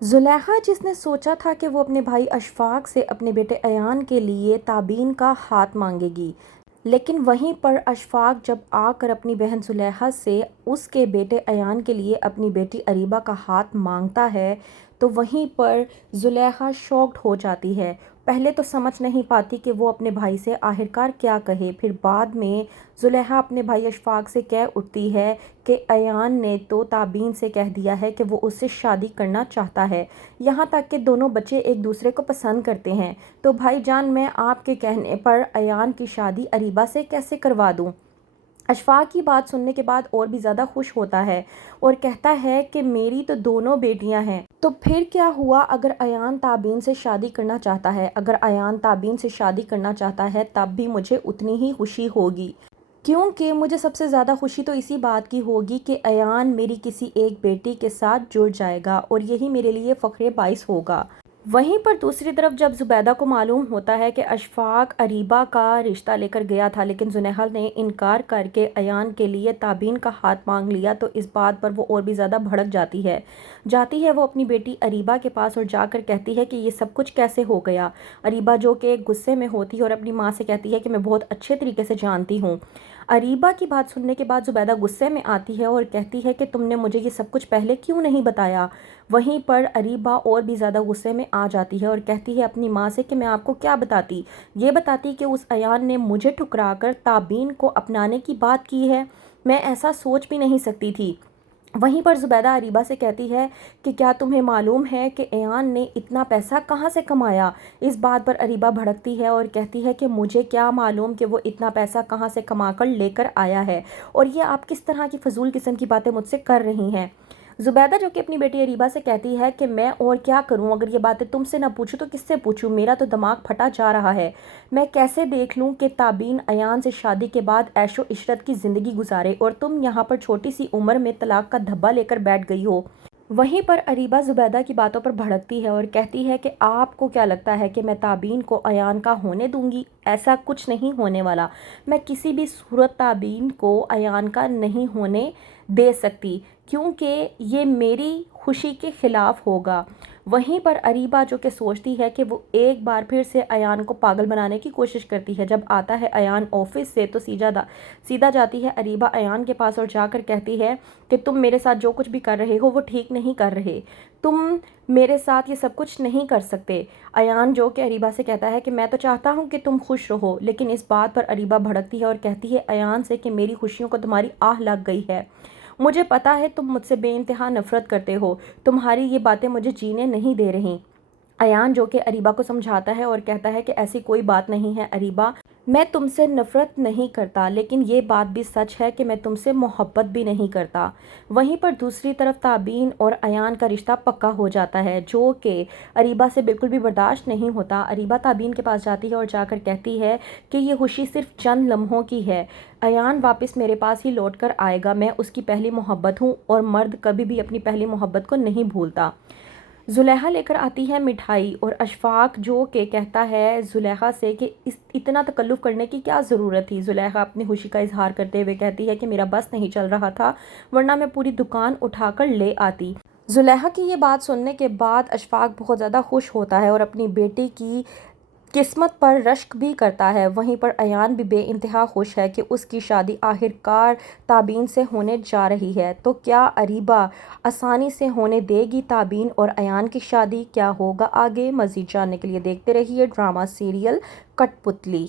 زلیخا جس نے سوچا تھا کہ وہ اپنے بھائی اشفاق سے اپنے بیٹے ایان کے لیے تابین کا ہاتھ مانگے گی، لیکن وہیں پر اشفاق جب آ کر اپنی بہن زلیخا سے اس کے بیٹے ایان کے لیے اپنی بیٹی اریبہ کا ہاتھ مانگتا ہے تو وہیں پر زلیخا شاکڈ ہو جاتی ہے۔ پہلے تو سمجھ نہیں پاتی کہ وہ اپنے بھائی سے آخرکار کیا کہے، پھر بعد میں زلیخا اپنے بھائی اشفاق سے کہہ اٹھتی ہے کہ ایان نے تو تابین سے کہہ دیا ہے کہ وہ اس سے شادی کرنا چاہتا ہے، یہاں تک کہ دونوں بچے ایک دوسرے کو پسند کرتے ہیں، تو بھائی جان میں آپ کے کہنے پر ایان کی شادی اریبہ سے کیسے کروا دوں؟ اشفاق کی بات سننے کے بعد اور بھی زیادہ خوش ہوتا ہے اور کہتا ہے کہ میری تو دونوں بیٹیاں ہیں، تو پھر کیا ہوا اگر ایان تابین سے شادی کرنا چاہتا ہے؟ اگر ایان تابین سے شادی کرنا چاہتا ہے تب بھی مجھے اتنی ہی خوشی ہوگی، کیونکہ مجھے سب سے زیادہ خوشی تو اسی بات کی ہوگی کہ ایان میری کسی ایک بیٹی کے ساتھ جڑ جائے گا اور یہی میرے لیے فخر باعث ہوگا۔ وہیں پر دوسری طرف جب زبیدہ کو معلوم ہوتا ہے کہ اشفاق اریبہ کا رشتہ لے کر گیا تھا لیکن زلیخا نے انکار کر کے ایان کے لیے تابین کا ہاتھ مانگ لیا، تو اس بات پر وہ اور بھی زیادہ بھڑک جاتی ہے وہ اپنی بیٹی اریبہ کے پاس اور جا کر کہتی ہے کہ یہ سب کچھ کیسے ہو گیا۔ اریبہ جو کہ غصے میں ہوتی ہے اور اپنی ماں سے کہتی ہے کہ میں بہت اچھے طریقے سے جانتی ہوں۔ اریبہ کی بات سننے کے بعد زبیدہ غصے میں آتی ہے اور کہتی ہے کہ تم نے مجھے یہ سب کچھ پہلے کیوں نہیں بتایا؟ وہیں پر اریبہ اور بھی زیادہ غصے میں آ جاتی ہے اور کہتی ہے اپنی ماں سے کہ میں آپ کو کیا بتاتی، یہ بتاتی کہ اس ایان نے مجھے ٹھکرا کر تابین کو اپنانے کی بات کی ہے، میں ایسا سوچ بھی نہیں سکتی تھی۔ وہیں پر زبیدہ اریبہ سے کہتی ہے کہ کیا تمہیں معلوم ہے کہ ایان نے اتنا پیسہ کہاں سے کمایا؟ اس بات پر اریبہ بھڑکتی ہے اور کہتی ہے کہ مجھے کیا معلوم کہ وہ اتنا پیسہ کہاں سے کما کر لے کر آیا ہے، اور یہ آپ کس طرح کی فضول قسم کی باتیں مجھ سے کر رہی ہیں؟ زبیدہ جو کہ اپنی بیٹی اریبہ سے کہتی ہے کہ میں اور کیا کروں، اگر یہ باتیں تم سے نہ پوچھوں تو کس سے پوچھوں، میرا تو دماغ پھٹا جا رہا ہے، میں کیسے دیکھ لوں کہ تابین ایان سے شادی کے بعد عیش و عشرت کی زندگی گزارے اور تم یہاں پر چھوٹی سی عمر میں طلاق کا دھبا لے کر بیٹھ گئی ہو۔ وہیں پر اریبہ زبیدہ کی باتوں پر بھڑکتی ہے اور کہتی ہے کہ آپ کو کیا لگتا ہے کہ میں تابین کو ایان کا ہونے دوں گی؟ ایسا کچھ نہیں ہونے والا، میں کسی بھی صورت تابین کو ایان کا نہیں ہونے دے سکتی، کیونکہ یہ میری خوشی کے خلاف ہوگا۔ وہیں پر اریبہ جو کہ سوچتی ہے کہ وہ ایک بار پھر سے ایان کو پاگل بنانے کی کوشش کرتی ہے، جب آتا ہے ایان آفس سے تو سیدھا جاتی ہے اریبہ ایان کے پاس اور جا کر کہتی ہے کہ تم میرے ساتھ جو کچھ بھی کر رہے ہو وہ ٹھیک نہیں کر رہے، تم میرے ساتھ یہ سب کچھ نہیں کر سکتے۔ ایان جو کہ اریبہ سے کہتا ہے کہ میں تو چاہتا ہوں کہ تم خوش رہو، لیکن اس بات پر اریبہ بھڑکتی ہے اور کہتی ہے ایان سے کہ میری خوشیوں کو تمہاری آہ لگ گئی ہے، مجھے پتا ہے تم مجھ سے بے انتہا نفرت کرتے ہو، تمہاری یہ باتیں مجھے جینے نہیں دے رہی۔ ایان جو کہ اریبہ کو سمجھاتا ہے اور کہتا ہے کہ ایسی کوئی بات نہیں ہے اریبہ، میں تم سے نفرت نہیں کرتا، لیکن یہ بات بھی سچ ہے کہ میں تم سے محبت بھی نہیں کرتا۔ وہیں پر دوسری طرف تابین اور ایان کا رشتہ پکا ہو جاتا ہے، جو کہ اریبہ سے بالکل بھی برداشت نہیں ہوتا۔ اریبہ تابین کے پاس جاتی ہے اور جا کر کہتی ہے کہ یہ خوشی صرف چند لمحوں کی ہے، ایان واپس میرے پاس ہی لوٹ کر آئے گا، میں اس کی پہلی محبت ہوں اور مرد کبھی بھی اپنی پہلی محبت کو نہیں بھولتا۔ زلیخا لے کر آتی ہے مٹھائی اور اشفاق جو کہ کہتا ہے زلیخا سے کہ اتنا تکلف کرنے کی کیا ضرورت تھی۔ زلیخا اپنی خوشی کا اظہار کرتے ہوئے کہتی ہے کہ میرا بس نہیں چل رہا تھا ورنہ میں پوری دکان اٹھا کر لے آتی۔ زلیخا کی یہ بات سننے کے بعد اشفاق بہت زیادہ خوش ہوتا ہے اور اپنی بیٹی کی قسمت پر رشک بھی کرتا ہے۔ وہیں پر ایان بھی بے انتہا خوش ہے کہ اس کی شادی آخرکار تابین سے ہونے جا رہی ہے، تو کیا اریبہ آسانی سے ہونے دے گی تابین اور ایان کی شادی؟ کیا ہوگا آگے؟ مزید جاننے کے لیے دیکھتے رہیے ڈرامہ سیریل کٹ پتلی۔